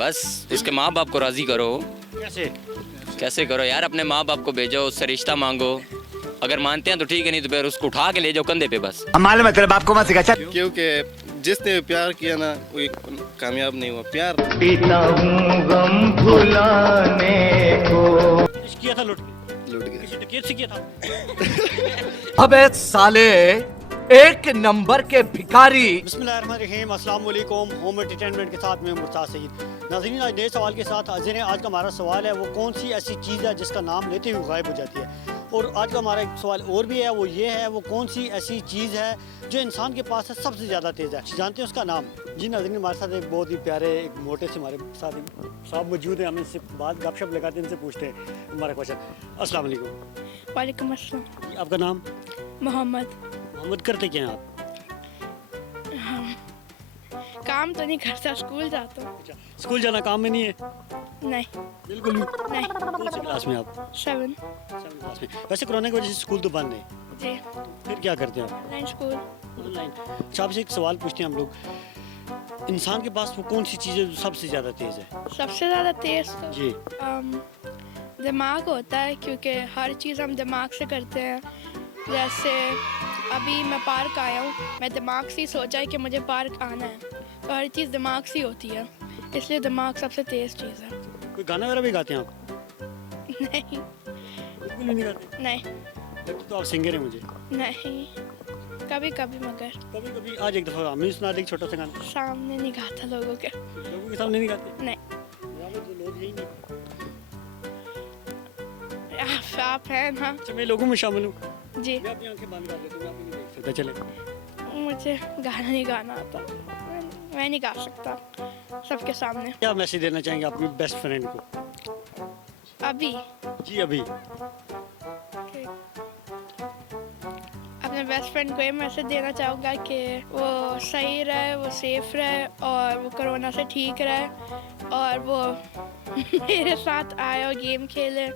बस उसके माँ बाप को राज़ी करो। कैसे? कैसे करो यार, अपने माँ बाप को भेजो, उससे रिश्ता मांगो, अगर मानते हैं तो ठीक है, नहीं तो फिर उसको उठा के ले जाओ कंधे पे बस। मालूम है तेरे बाप को मत सिखा। क्योंकि जिसने प्यार किया ना वो कामयाब नहीं हुआ। प्यार पीता हूँ गम भुलाने को। कुछ किया था लुट के? लूट गया। किसी डकैत से किया था? अबे साले एक नंबर के भिखारी। बिस्मिल्लाहिर्रहमानिर्रहीम, अस्सलाम वालेकुम। होम एंटरटेनमेंट के साथ मैं मुर्ताज़ सईद। नाज़रीन, आज नए सवाल के साथ हाजिर हैं। आज का हमारा सवाल है, वो कौन सी ऐसी चीज़ है जिसका नाम लेते हुए गायब हो जाती है। और आज का हमारा एक सवाल और भी है, वो ये है, वो कौन सी ऐसी चीज़ है जो इंसान के पास है सबसे ज़्यादा तेज़ है। जानते हैं उसका नाम? जी नाज़रीन, हमारे साथ एक बहुत ही प्यारे एक मोटे से हमारे साथ साहब मौजूद हैं। हम इनसे बात गपशप लगाते हैं, इनसे पूछते हैं हमारा क्वेश्चन। अस्सलाम वालेकुम। वालेकुम अस्सलाम। आपका नाम? मोहम्मद। मोहम्मद, करते क्या हैं आप? काम तो नहीं करता, स्कूल जाता हूँ। अच्छा, स्कूल जाना काम में नहीं है? नहीं बिल्कुल भी। नहीं। कौन सी क्लास में आप? 7 7वीं क्लास में। वैसे कोरोना की वजह से स्कूल तो बंद है, जी। फिर क्या करते हैं आप? Online school. ऑनलाइन। अच्छा, आपसे एक सवाल पूछते हैं हम लोग, इंसान के पास वो कौन सी चीज़ है जो सबसे ज़्यादा तेज़ है? सबसे ज़्यादा तेज़ तो जी। दिमाग होता है, क्योंकि हर चीज़ हम दिमाग से करते हैं। जैसे अभी मैं पार्क आया हूँ, मैं दिमाग से ही सोचा है कि मुझे पार्क आना है, तो हर चीज़ दिमाग से ही होती है, इसलिए दिमाग सबसे तेज़ चीज़ है। कोई गाना वगैरह भी गाते हैं आप? नहीं बिल्कुल भी नहीं गाते? नहीं लगता तो आप सिंगर हैं मुझे। नहीं, कभी कभी, मगर कभी कभी। आज एक दफ़ा हमें सुना दे एक छोटा सा गाना। सामने नहीं गाता लोगों के। लोगों के सामने नहीं गाते? नहीं। यहाँ पे तो लोग यही नहीं। आप हैं ना? अच्छा, मैं लोगों में शामिल हूँ। जी। मैं अपनी आंखें बंद कर लेता हूँ, मैं आपको नहीं देख सकता। चले। मुझे गाना नहीं गाना आता, मैं नहीं गा सकता सबके सामने। क्या मैसेज देना चाहेंगे अपनी बेस्ट फ्रेंड को? अभी जी अभी। अपने बेस्ट फ्रेंड को ये मैसेज देना चाहूँगा कि वो सही रहे, वो सेफ रहे और वो कोरोना से ठीक रहे और वो मेरे साथ आए और गेम खेले।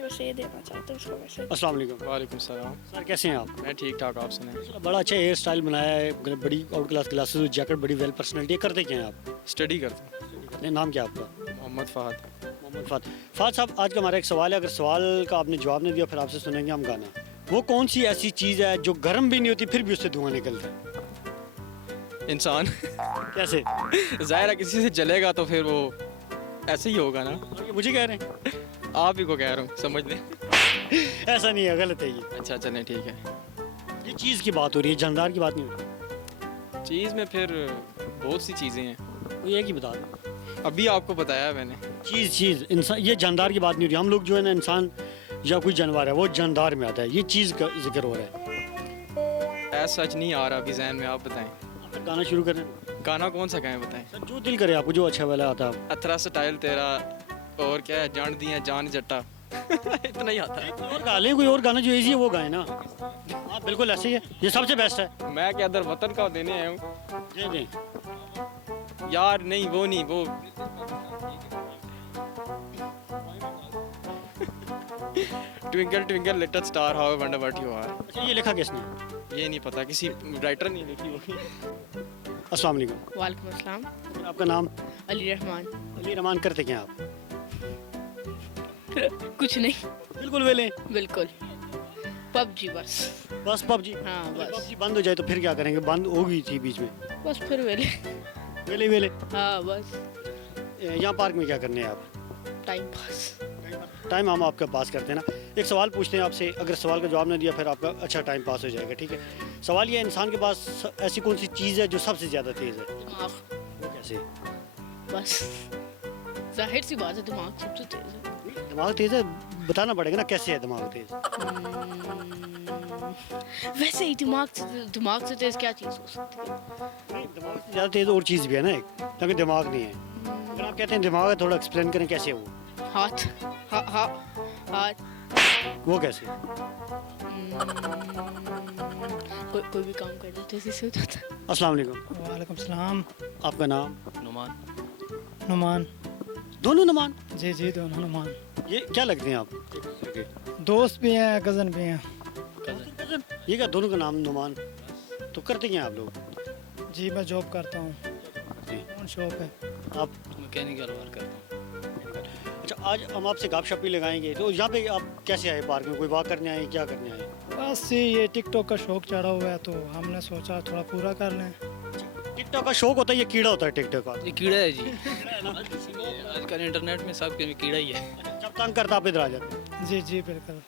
बस ये देना चाहता हूँ उसको मैसेज। अस्सलाम वालेकुम। वालेकुम सलाम। सर, कैसे हैं आप? मैं ठीक ठाक, आप सुनाएं? बड़ा अच्छा हेयर स्टाइल बनाया है, बड़ी आउट क्लास ग्लासेस, जैकेट, बड़ी वेल पर्सनैलिटी। करते क्या हैं आप? स्टडी करता हूँ। नाम क्या है आपका? मोहम्मद फ़हद। मोहम्मद फ़हद। फ़हद साहब, आज का हमारा एक सवाल है, अगर सवाल का आपने जवाब नहीं दिया फिर आपसे सुनेंगे हम गाना। वो कौन सी ऐसी चीज़ है जो गर्म भी नहीं होती फिर भी उससे धुआं निकलता है? इंसान। कैसे? ज़ाहिर है किसी से जलेगा तो फिर वो ऐसे ही होगा ना। ये मुझे कह रहे हैं? आप ही को कह रहा हूँ, समझ लें। ऐसा नहीं है, गलत है ये। अच्छा चलें, ठीक है। ये चीज़ की बात हो रही है, जानदार की बात नहीं हो रही। चीज़ में फिर बहुत सी चीज़ें हैं, वो एक ही बता दो। अभी आपको बताया मैंने। चीज़ इंसान, ये जानदार की बात नहीं हो रही। हम लोग जो है ना, इंसान या कोई जानवर है वो जानदार में आता है, ये चीज़ का जिक्र हो रहा है। ऐसा सच नहीं आ रहा अभी जहन में, आप बताएं। आप फिर गाना शुरू करें। गाना कौन सा गाएं बताएं? सर, जो दिल करे आपको, जो अच्छा वाला आता है। अथरा स्टाइल तेरा, और क्या है, जान दिया जान जट्टा। इतना ही आता है। और गा लें, कोई और गाना जो इजी है वो गाएं ना। हाँ बिल्कुल ऐसे ही है, ये सबसे बेस्ट है। मैं क्या दर वतन का देने आया हूँ दे दें। यार। नहीं वो नहीं, वो twinkle twinkle little star how I wonder what you are. अच्छा, ये लिखा किसने? ये नहीं पता, किसी राइटर नहीं लिखी होगी। अस्सलाम वालेकुम। वालेकुम अस्सलाम। आपका नाम? अली रहमान। अली रहमान, करते क्या हैं आप? कुछ नहीं। बिल्कुल वेले। बिल्कुल पबजी बस। बस पबजी? हाँ बस। पबजी बंद हो जाए तो फिर क्या करेंगे? बंद हो गई थी बीच में। बस फिर वेले। वेले वेले। हाँ बस। यहाँ पार्क में क्या करने हैं आप? Time pass. टाइम हम आपका पास करते हैं ना। एक सवाल पूछते हैं आपसे, अगर सवाल का जवाब नहीं दिया फिर आपका अच्छा टाइम पास हो जाएगा, ठीक है? सवाल ये है, इंसान के पास ऐसी कौन सी चीज़ है जो सबसे ज़्यादा तेज़ है? दिमाग। वो कैसे? बस जाहिर सी बात है, दिमाग सबसे तेज है। दिमाग तेज़ है, बताना पड़ेगा ना कैसे है दिमाग तेज़? वैसे ही दिमाग से तेज क्या चीज़ हो सकती है? नहीं, दिमाग से ज़्यादा तेज़ और चीज़ भी है ना एक, ताकि दिमाग नहीं है। अगर आप कहते हैं दिमाग है, थोड़ा एक्सप्लेन करें कैसे है वो? हाथ। हाथ। वो कैसे? कोई भी काम कर लेते तेजी से हो जाता है। अस्सलाम वालेकुम। वालेकुम सलाम। आपका नाम? नुमान। नुमान। दोनों नुमान? जी जी, दोनों नुमान। ये क्या लगते हैं आप? दोस्त भी हैं, कज़न भी हैं। कज़न? ये क्या दोनों का नाम नुमान? तो करते क्या हैं आप लोग? जी मैं जॉब करता हूँ, जी। ऑन शॉप है। आप? मैकेनिकल वर्क करता हूँ। अच्छा, आज हम आपसे गपशप भी लगाएंगे। तो यहाँ पे आप कैसे आए पार्क में? कोई वॉक करने आए, क्या करने आए? बस ये टिकटॉक का शौक चढ़ा हुआ है तो हमने सोचा थोड़ा पूरा कर लें। टिकटॉक का शौक होता है, ये कीड़ा होता है टिकटॉक का? ये कीड़ा है जी। आजकल इंटरनेट में सब के कीड़ा ही है। जब तंग करता आप इधर आ जाते हैं। जी जी बिल्कुल।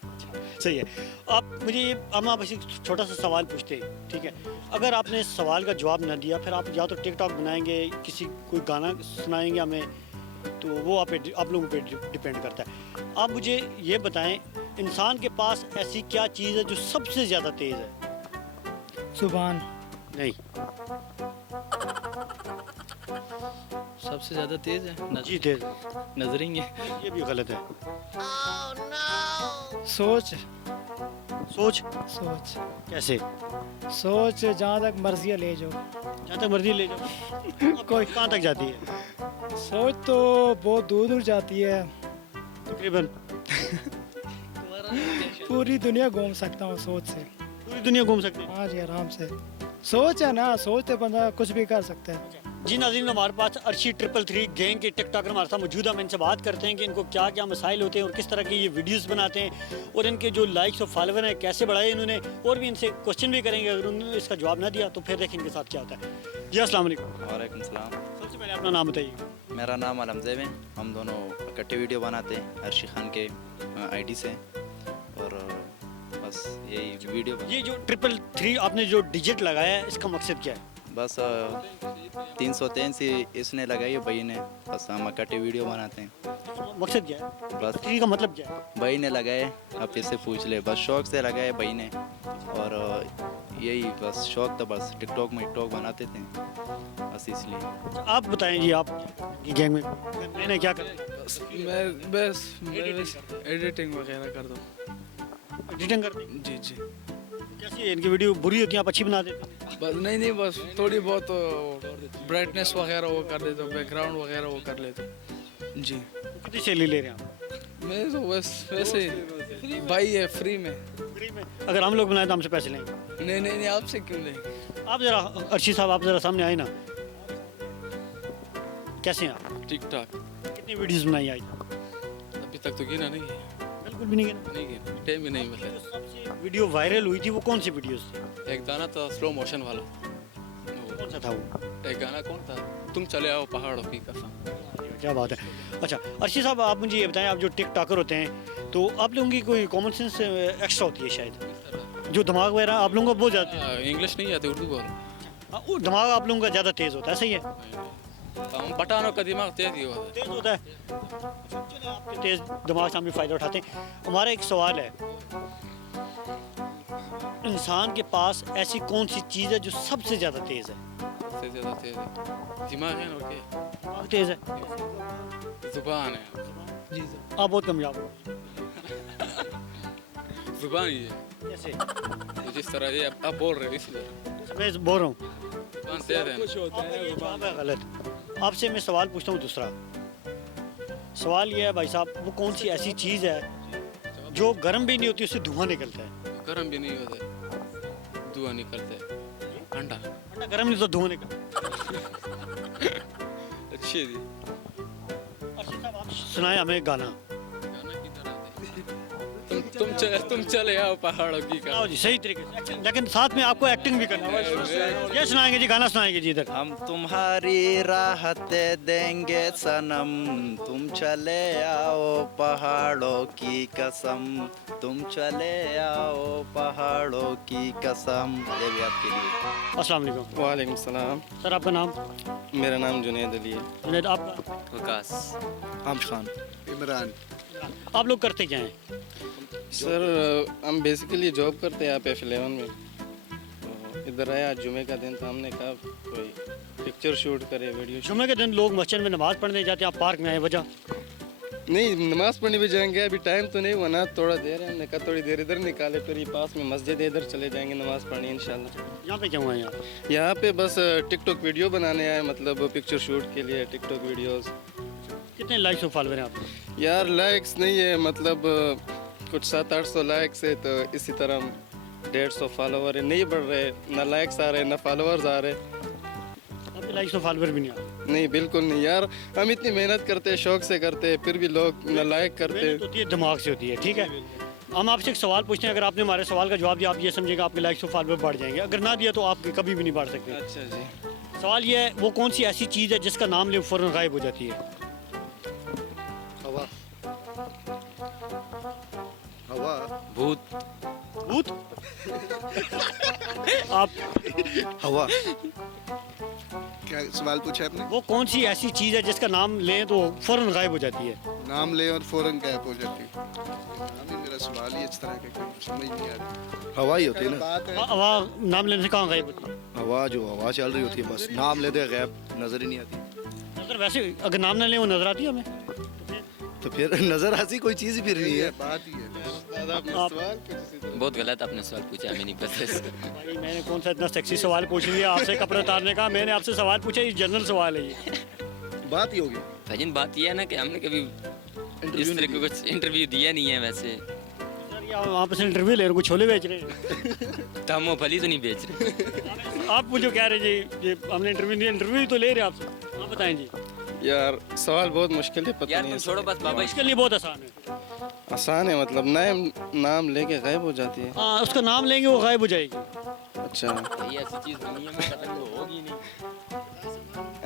सही है। आप मुझे ये, हम आपसे एक छोटा सा सवाल पूछते हैं, ठीक है? अगर आपने सवाल का जवाब ना दिया, फिर आप या तो टिकटॉक बनाएंगे, किसी कोई गाना सुनाएंगे हमें, तो वो आप लोगों पे डिपेंड करता है। आप मुझे ये बताएं, इंसान के पास ऐसी क्या चीज़ है जो सबसे ज़्यादा तेज़ है? जुबान। नहीं सबसे ज़्यादा तेज़ है जी, तेज़ नजर ही है। ये भी गलत है। सोच। सोच? सोच कैसे? सोच जहाँ तक मर्जी है ले जाओ। जहाँ तक मर्जी ले जाओ। कोई कहाँ तक जाती है? सोच तो बहुत दूर दूर जाती है, तकरीबन पूरी दुनिया घूम सकता हूँ सोच से। पूरी दुनिया घूम सकते हैं। हाँ जी, आराम से। सोच है ना, सोच तो बंदा कुछ भी कर सकता है। जी नाज़रीन, हमारे पास अर्शी 333 गैंग के टिकटॉकर हमारे साथ मौजूद है। हम इनसे बात करते हैं कि इनको क्या क्या मसाइल होते हैं और किस तरह के ये वीडियोस बनाते हैं, और इनके जो लाइक्स और फॉलोवर हैं कैसे बढ़ाए इन्होंने, और भी इनसे क्वेश्चन भी करेंगे। अगर उन्होंने इसका जवाब ना दिया तो फिर देखें इनके साथ क्या होता है। जी अस्सलाम वालेकुम। वालेकुम सलाम। सबसे पहले अपना नाम बताइए। मेरा नाम अलमज़ेब है। हम दोनों इकट्ठे वीडियो बनाते हैं अर्शी खान के आईडी से, और बस यही वीडियो ये जो 333 आपने जो डिजिट लगाया है, इसका मकसद क्या है? बस 383 इसने लगाई है भाई ने, बस हम इकट्ठे वीडियो बनाते हैं। मकसद क्या है? बस 3 का मतलब क्या है? भाई ने लगाए, आप इससे पूछ ले, बस शौक से लगाए भाई ने, और यही बस शौक था, बस टिकटॉक में टिकटॉक बनाते थे, बस इसलिए। आप बताएं जी, आप की गैंग में मैंने क्या कर? मैं बस एडिटिंग वगैरह कर दूँ। एडिटिंग करते हैं? जी जी। कैसी है? इनकी वीडियो बुरी होती है, आप अच्छी बना देते हैं? बस नहीं बस थोड़ी बहुत ब्राइटनेस वगैरह वो कर देता हूँ, बैकग्राउंड वगैरह वो कर लेता हूँ जी। कितनी सैलरी ले रहे हैं आप? मैं तो बस वैसे भाई है, फ्री में। फ्री में? अगर हम लोग बनाए तो हमसे पैसे लेंगे? नहीं आपसे क्यों लेंगे? आप ज़रा अर्शी साहब, आप ज़रा सामने आए ना। कैसे हैं आप? ठीक ठाक। कितनी वीडियोस बनाई आज? अभी तक तो गिना नहीं है। बिल्कुल भी नहीं गिना? नहीं गिना, टाइम भी नहीं मिला। जो सबसे वीडियो वायरल हुई थी वो कौन सी वीडियोस थी? एक गाना था स्लो मोशन वाला। कौन सा था वो? एक गाना कौन था? तुम चले आओ पहाड़ों की कसम। क्या बात है। अच्छा अर्शी साहब, आप मुझे ये बताएं, आप जो टिकटॉकर होते हैं तो आप लोगों की कोई कॉमन सेंस एक्स्ट्रा होती है शायद, जो दिमाग वगैरह आप लोगों का बहुत ज़्यादा, इंग्लिश नहीं आती, उर्दू बोल। वो दिमाग आप लोगों का ज़्यादा तेज़ होता है, सही है? हम पठानों का दिमाग तेज ही होता तेज़ होता है। चलिए, आपके तेज़ दिमाग से हम भी फ़ायदा उठाते हैं। हमारा एक सवाल है, इंसान के पास ऐसी कौन सी चीज़ है जो सबसे ज़्यादा तेज़ है? सबसे ज़्यादा तेज है दिमाग है, और क्या? दिमाग तेज़ है? जुबान है जी। आप बहुत कामयाब हो। जुबान ही है, कैसे? तो जिस तरह ये आप बोल रहे हो इसी तरह मैं बोल रहा हूँ जुबान तेज है। आपका ये जवाब है गलत। आपसे मैं सवाल पूछता हूँ दूसरा। सवाल ये है भाई साहब, वो कौन सी ऐसी चीज़ है जो गर्म भी नहीं होती, उससे धुआं निकलता है? गर्म भी नहीं होता, धुआं निकलता है। अंडा। अंडा गर्म नहीं तो धुआं निकलता है। अच्छी थी। अर्शी साहब, आप सुनाए हमें गाना। गाना की तरह तुम चले आओ पहाड़ों की आओ जी, सही तरीके से, लेकिन साथ में आपको एक्टिंग भी करनी है। ये सुनाएंगे जी, गाना सुनाएंगे जी इधर। हम तुम्हारी राहतें देंगे सनम, तुम चले आओ पहाड़ों की कसम, तुम चले आओ पहाड़ों की कसम। ये भी आपके लिए। अस्सलाम वालेकुम। वालेकुम सलाम। सर आपका नाम? मेरा नाम जुनैद अली है। जुनैद, आपका? विकास। आम खान। इमरान। आप लोग करते क्या हैं? सर हम बेसिकली जॉब करते हैं यहाँ पे F11 में। तो इधर आया, जुमे का दिन था, हमने कहा कोई पिक्चर शूट करे, वीडियो शूट। जुम्मे के दिन लोग मस्जिद में नमाज़ पढ़ने जाते हैं, आप पार्क में आए, वजह? नहीं, नमाज पढ़ने भी जाएंगे, अभी टाइम तो नहीं हुआ ना, थोड़ा देर है, हमने कहा थोड़ी देर इधर निकाले, फिर ये पास में मस्जिद है, इधर चले जाएंगे नमाज पढ़ने इंशाल्लाह। यहाँ पे क्यों आए आप? यहाँ पे बस टिकटॉक वीडियो बनाने आए, मतलब पिक्चर शूट के लिए टिकटॉक वीडियोस। कितने लाइक्स और फॉलोवर हैं आप? यार लाइक्स नहीं है, मतलब कुछ 700-800 लाइक्स है, तो इसी तरह 150 फॉलोवर है, नहीं बढ़ रहे, ना लाइक्स आ रहे ना फॉलोवर्स आ रहे। आपके लाइक्स और फॉलोवर भी नहीं आते? नहीं बिल्कुल नहीं यार, हम इतनी मेहनत करते हैं, शौक से करते हैं, फिर भी लोग नालायक करते मेहनत हैं। होती है, दिमाग से होती है, ठीक है। हम आपसे एक सवाल पूछते हैं, अगर आपने हमारे सवाल का जवाब दिया, आप ये समझेंगे आपके लाइक्स और फॉलोअर बढ़ जाएंगे, अगर ना दिया तो आप कभी भी नहीं बढ़ सकते। अच्छा जी, सवाल ये है, वो कौन सी ऐसी चीज़ है जिसका नाम ले फ़ौरन गायब हो जाती है? हवा। हवा। भूत। भूत? आप हवा। क्या सवाल पूछा आपने? वो कौन सी ऐसी चीज़ है जिसका नाम लें तो फ़ौरन गायब हो जाती है? नाम ले और फौरन गायब हो जाती है। नाम ही मेरा सवाल ही इस तरह का कोई समझ नहीं आ रहा। हवा ही होती है ना। हवा नाम लेने से कहाँ गायब होती है? हवा जो हवा चल रही होती है, बस नाम लेते गायब नजर ही नहीं आती। नजर वैसे अगर नाम ना लें वो नजर आती है हमें? तो फिर नजर आती कोई चीज ही फिर नहीं है। बात ही है। बहुत गलत आपने सवाल पूछा, हमें नहीं पता इसका। भाई मैंने कौन सा इतना सेक्सी सवाल पूछ लिया आपसे कपड़े उतारने का? मैंने आपसे सवाल पूछा, ये जनरल सवाल है ये। बात ही होगी। भाईजान बात यह है ना कि हमने कभी इस तरह का कुछ इंटरव्यू दिया नहीं है वैसे, वहाँ पे से इंटरव्यू ले रहे हो, कुछ छोले बेच रहे हैं। तो हम वो फली तो नहीं बेच रहे। आप मुझे कह रहे हैं जी हमने इंटरव्यू नहीं, इंटरव्यू तो ले रहे हैं आपसे। आप बताएं जी। यार सवाल बहुत मुश्किल है, पता यार नहीं तुम है। छोड़ो बस बाबा, इसके लिए बहुत आसान है। आसान है मतलब नाम लेके गायब हो जाती है। हाँ, उसका नाम लेंगे वो गायब हो जाएगी। अच्छा, ये ऐसी चीज़ दुनिया में खत्म तो होगी नहीं।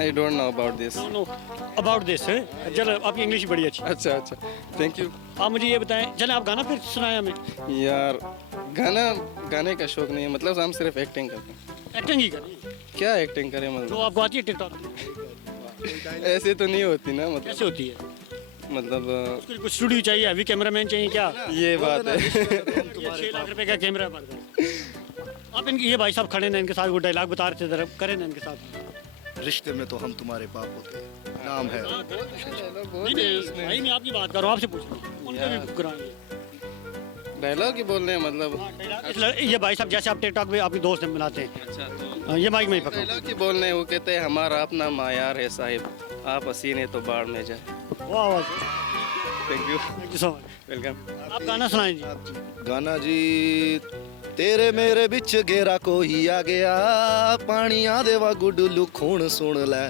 I don't know about this. Know about this है। चलो आपकी इंग्लिश बड़ी अच्छी। अच्छा अच्छा, थैंक यू। आप मुझे ये बताएं, चले आप गाना फिर सुनाएं हमें। यार गाने का शौक नहीं है, मतलब हम सिर्फ एक्टिंग करते हैं। एक्टिंग ही करें क्या एक्टिंग करें जो मतलब? आपको आती है टिकटॉक ऐसे तो नहीं होती ना, मतलब कैसे होती है? मतलब कुछ स्टूडियो चाहिए, अभी कैमरामैन चाहिए क्या? ये बात है। 6 लाख रुपए का कैमरा पड़ गया। आप इनके ये भाई साहब खड़े हैं, इनके साथ वो डायलॉग बता रहे थे, जरा करें ना इनके साथ। रिश्ते में तो हम तुम्हारे बाप होते हैं, नाम है। नहीं नहीं भाई, मैं आपकी बात कर रहा हूँ, आपसे पूछ रहा हूँ, उनका भी कराएंगे। डायलॉग ही बोल रहे हैं मतलब। ये भाई साहब जैसे आप टिकटॉक पे आपके दोस्त बनाते हैं, अच्छा, तो ये माइक में ही पकड़ो। डायलॉग ही बोल रहे हैं। वो कहते हैं हमारा अपना मायार है साहिब, आप हसीन है तो बाढ़ में जाए। वाह वाह, thank you, thank you so much. Welcome. आप गाना सुनाएं जी। गाना जी, तेरे मेरे बिच घेरा कोई आ गया, पानिया दे वागू डुल्लू खून सुन लै,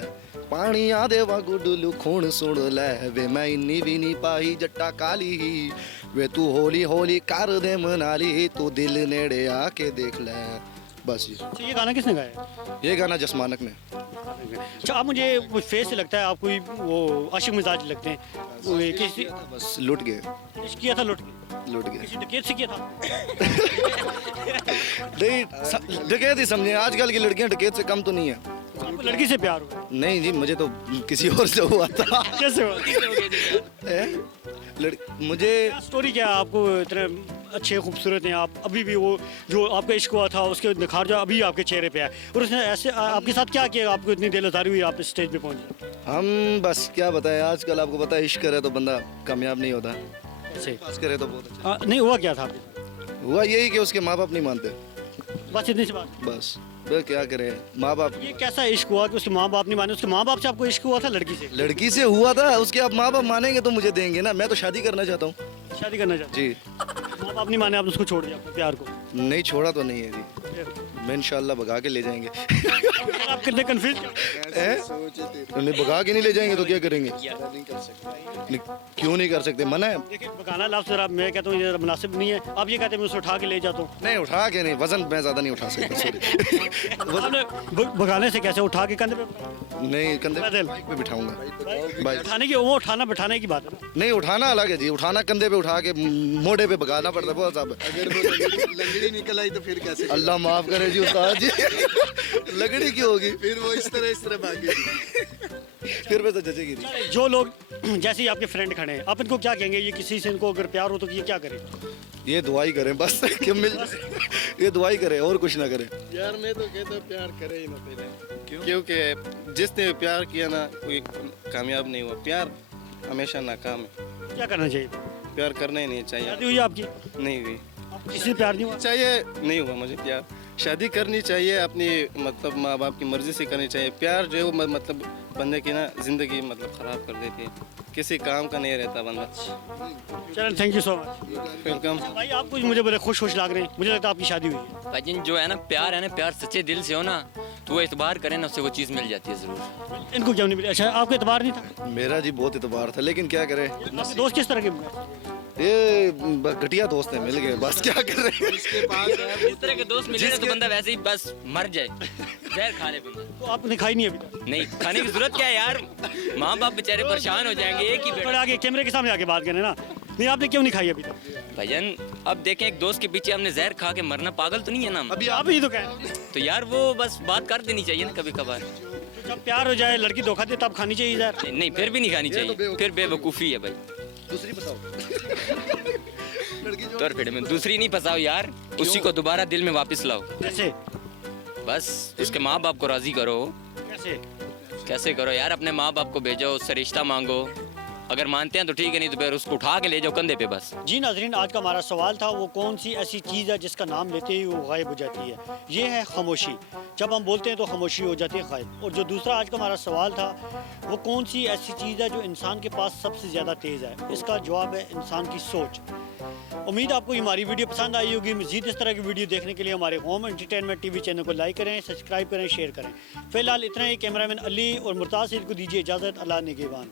पानिया दे वागू डुल्लू खून सुन लै, वे मैं इन्नी भी नहीं पाई जट्टा काली, वे तू होली होली कर दे मनाली, तू दिल नेड़े आके देख ले। बस ये। अच्छा, ये गाना किसने गाया? ये गाना जसमानक ने। अच्छा, आप मुझे फेस से लगता है आप कोई वो आशिक मिजाज लगते हैं। वो ये किसी बस लुट गए, किस किया था? लुट गए। किसी डकैत से किया था? नहीं डकैत ही समझे, आजकल की लड़कियां डकैत से कम तो नहीं है। आपको लड़की से प्यार हुआ? नहीं जी, मुझे तो किसी और से हुआ था। कैसे हुआ? मुझे क्या स्टोरी क्या है? आपको इतने अच्छे खूबसूरत हैं आप, अभी भी वो जो आपका इश्क हुआ था उसके निखार जो अभी आपके चेहरे पे है, और उसने ऐसे आपके साथ क्या किया आपको इतनी दिलदारी हुई, आप इस स्टेज पे पहुंचे? हम बस क्या बताएं, आजकल आपको पता है इश्क करे तो बंदा कामयाब नहीं होता, ऐसे पास करे तो बहुत अच्छा। नहीं हुआ क्या था आपके साथ? हुआ यही कि उसके माँ बाप नहीं मानते, बस इतनी सी बात। बस फिर क्या करें, माँ बाप। ये कैसा इश्क हुआ कि उसके माँ बाप नहीं माने? उसके माँ बाप से आपको इश्क हुआ था लड़की से? लड़की से हुआ था, उसके आप माँ बाप मानेंगे तो मुझे देंगे ना, मैं तो शादी करना चाहता हूँ। शादी करना चाहते? जी। माँ बाप नहीं माने, आप उसको छोड़ दिया अपने प्यार को? नहीं छोड़ा तो नहीं है जी, मैं इंशाल्लाह भगा के ले जाएंगे। आप कितने कंफ्यूज? उन्हें भगा के नहीं ले जाएंगे तो क्या करेंगे? नहीं, क्यों नहीं कर सकते, मना है। देखिए भगाना लफ्ज़ जरा मैं कहता हूँ ये जरा मुनासिब नहीं है। आप ये कहते हैं मैं उसे उठा के ले जाता हूँ। नहीं उठा के नहीं, वजन मैं ज्यादा नहीं उठा सकता, सॉरी। आपने भगाने से कैसे उठा के कंधे पे? नहीं कंधे पे, पैदल? बाइक पे बिठाऊंगा। बाइक उठाने की वो उठाना बैठाने की बात है ना। नहीं उठाना अलग है जी, उठाना कंधे पे उठा के मोढ़े पे भगाना पड़ता है बहुत साहब। अगर वो लंगड़ी निकल आई तो फिर कैसे? अल्लाह माफ करे जी उस्ताद जी। लगड़ी क्यों होगी? फिर वो इस तरह भागे। फिर मैं तो जचेगी नहीं। जो लोग जैसे ही आपके फ्रेंड खड़े हैं, आप इनको क्या कहेंगे? ये किसी से इनको अगर प्यार हो तो ये क्या करें? ये दुआई करें बस कि मिल, ये दुआई करें और कुछ ना करें। यार मैं तो कहता हूँ प्यार करे ही ना पहले, क्योंकि जिसने प्यार किया ना कोई कामयाब नहीं हुआ। प्यार हमेशा नाकाम है। क्या करना चाहिए? प्यार करना ही नहीं चाहिए। शादी हुई आपकी? नहीं हुई। किसी से प्यार नहीं हुआ? चाहिए, नहीं हुआ मुझे प्यार। शादी करनी चाहिए अपनी, मतलब माँ बाप की मर्जी से करनी चाहिए। प्यार जो है वो मतलब बंदे की ना जिंदगी मतलब ख़राब कर देती है, किसी काम का नहीं रहता बंदा। चलो thank you so much. Welcome. भाई आप कुछ मुझे बड़े खुश लग रहे हैं, मुझे लगता है आपकी शादी हुई है। भाईजान जो है ना प्यार है ना, प्यार सच्चे दिल से हो ना तो वो एतबार करें ना, उससे वो चीज़ मिल जाती है ज़रूर। इनको क्यों नहीं मिले? अच्छा, आपको एतबार नहीं था? मेरा जी बहुत इतबार था, लेकिन क्या करें, आपके दोस्त किस तरह के मिले? ये घटिया दोस्त हैं, मिल गए, बस क्या कर रहे हैं। इस तरह के दोस्त मिले ना तो बंदा वैसे ही बस मर जाए, जहर खा ले बंदा। तो आपने खाई नहीं अभी तक? नहीं, खाने की जरूरत क्या है यार, माँ बाप बेचारे परेशान हो जाएंगे। एक ही थोड़ा बेटा आगे कैमरे के सामने आके बात करें ना। नहीं, आपने क्यों नहीं खाई अभी तक? भजन, अब देखें एक दोस्त के पीछे हमने जहर खा के मरना, पागल तो नहीं है ना हम? अभी आप ही तो कह रहे हैं। तो यार वो बस बात कर देनी चाहिए ना कभी कभार। तो जब प्यार हो जाए, लड़की धोखा दे, तब खानी चाहिए यार। नहीं, फिर भी नहीं खानी चाहिए, फिर बेवकूफ़ी है भाई। दूसरी बताओ। लड़की जो तो फिर में दूसरी नहीं फंसाओ यार, उसी को दोबारा दिल में वापस लाओ। कैसे? बस उसके माँ बाप को राज़ी करो। कैसे? कैसे करो यार, अपने माँ बाप को भेजो, उससे रिश्ता मांगो, अगर मानते हैं तो ठीक है, नहीं तो फिर उसको उठा के ले जाओ कंधे पे बस। जी नाजरीन, आज का हमारा सवाल था वो कौन सी ऐसी चीज़ है जिसका नाम लेते ही वो गायब हो जाती है। ये है खामोशी। जब हम बोलते हैं तो खामोशी हो जाती है गायब। और जो दूसरा आज का हमारा सवाल था वो कौन सी ऐसी चीज़ है जो इंसान के पास सबसे ज़्यादा तेज़ है। इसका जवाब है इंसान की सोच। उम्मीद आपको हमारी वीडियो पसंद आई होगी। मज़ीद इस तरह की वीडियो देखने के लिए हमारे होम एंटरटेनमेंट टीवी चैनल को लाइक करें, सब्सक्राइब करें, शेयर करें। फिलहाल इतना ही। कैमरामैन अली और मुर्ताज़ सईद को दीजिए इजाज़त। अल्लाह निगहबान।